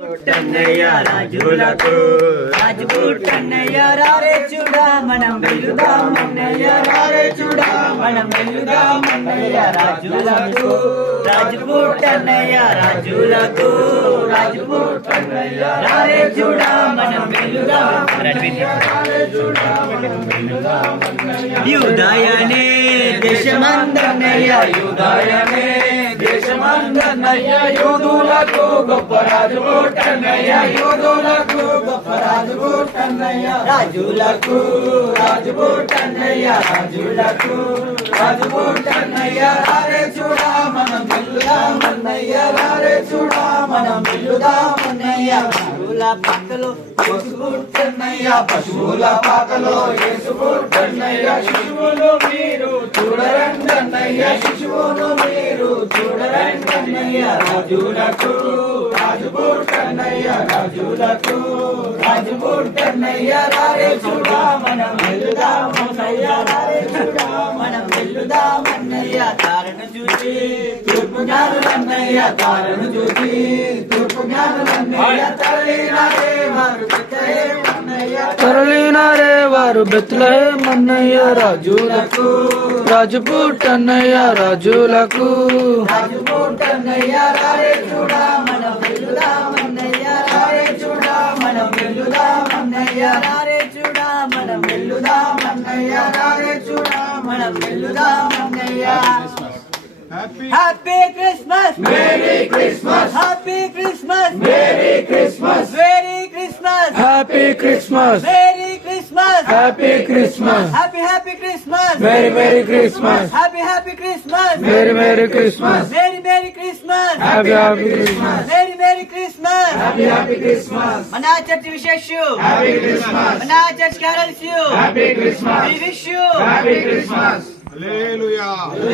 పుట్టన్నయ్య రాజులకు రాజుపుట్టన్నయ్య రారే చూడా మనం వెలుదామన్నయ్య రారే చూడా మనం వెలుదామన్నయ్య రాజులకు రాజుపుట్టన్నయ్య రాజులకు రాజుపుట్టన్నయ్య రారే చూడా మనం వెలుదామన్నయ్య యూదాయనే దేశమందన్నయ్య యూదాయనే దేశమందన్నయ్య యూదులకు గొప్ప రాజు పుట్టన్నయ్య యూదులకు గొప్ప రాజు పుట్టన్నయ్య రాజులకు రాజు పుట్టన్నయ్య రాజులకు రాజు పుట్టన్నయ్య రారే చూడా మనం వెళ్దామన్నయ్య రారే చూడా మనం వెళ్దామన్నయ్య పశువుల పాకలో యేసు పుట్టన్నయ్య పశువుల పాకలో యేసు పుట్టన్నయ్య శిశువులు మీరు చూడరండన్నయ్య శిశువులు మీరు చూడరండన్నయ్య రాజులకు రాజు పుట్టన్నయ్య రాజులకు రాజు పుట్టన్నయ్య రారే చూడా మనం వెళ్దామన్నయ్య రారే చూడా మనం వెళ్దామన్నయ్య తారను చూసి తూర్పు జ్ఞానులన్నయ్య తారను చూసి తూర్పు జ్ఞానులన్నయ్య తరలినారే వారు బెత్లెహేమన్నయ్య రాజులకు రాజు పుట్టన్నయ్య రాజులకు రాజు పుట్టన్నయ్య రారే చూడా మనం వెళ్దామన్నయ్య రారే చూడా మనం వెళ్దామన్నయ్య రారే చూడా మనం వెళ్దామన్నయ్య రారే చూడా మనం వెళ్దామన్నయ్య Happy Christmas, Merry Christmas, Happy Christmas, Merry Christmas, Merry Christmas, Happy Christmas, Merry Christmas, Happy Christmas, Happy Christmas, Merry Christmas, Happy Christmas, Merry Christmas, Merry Christmas, Happy Christmas, Merry Christmas, Happy Christmas, Mana church wishes you, Happy Christmas, Mana church carols you, Happy Christmas, we wish you, Happy Christmas. Hallelujah.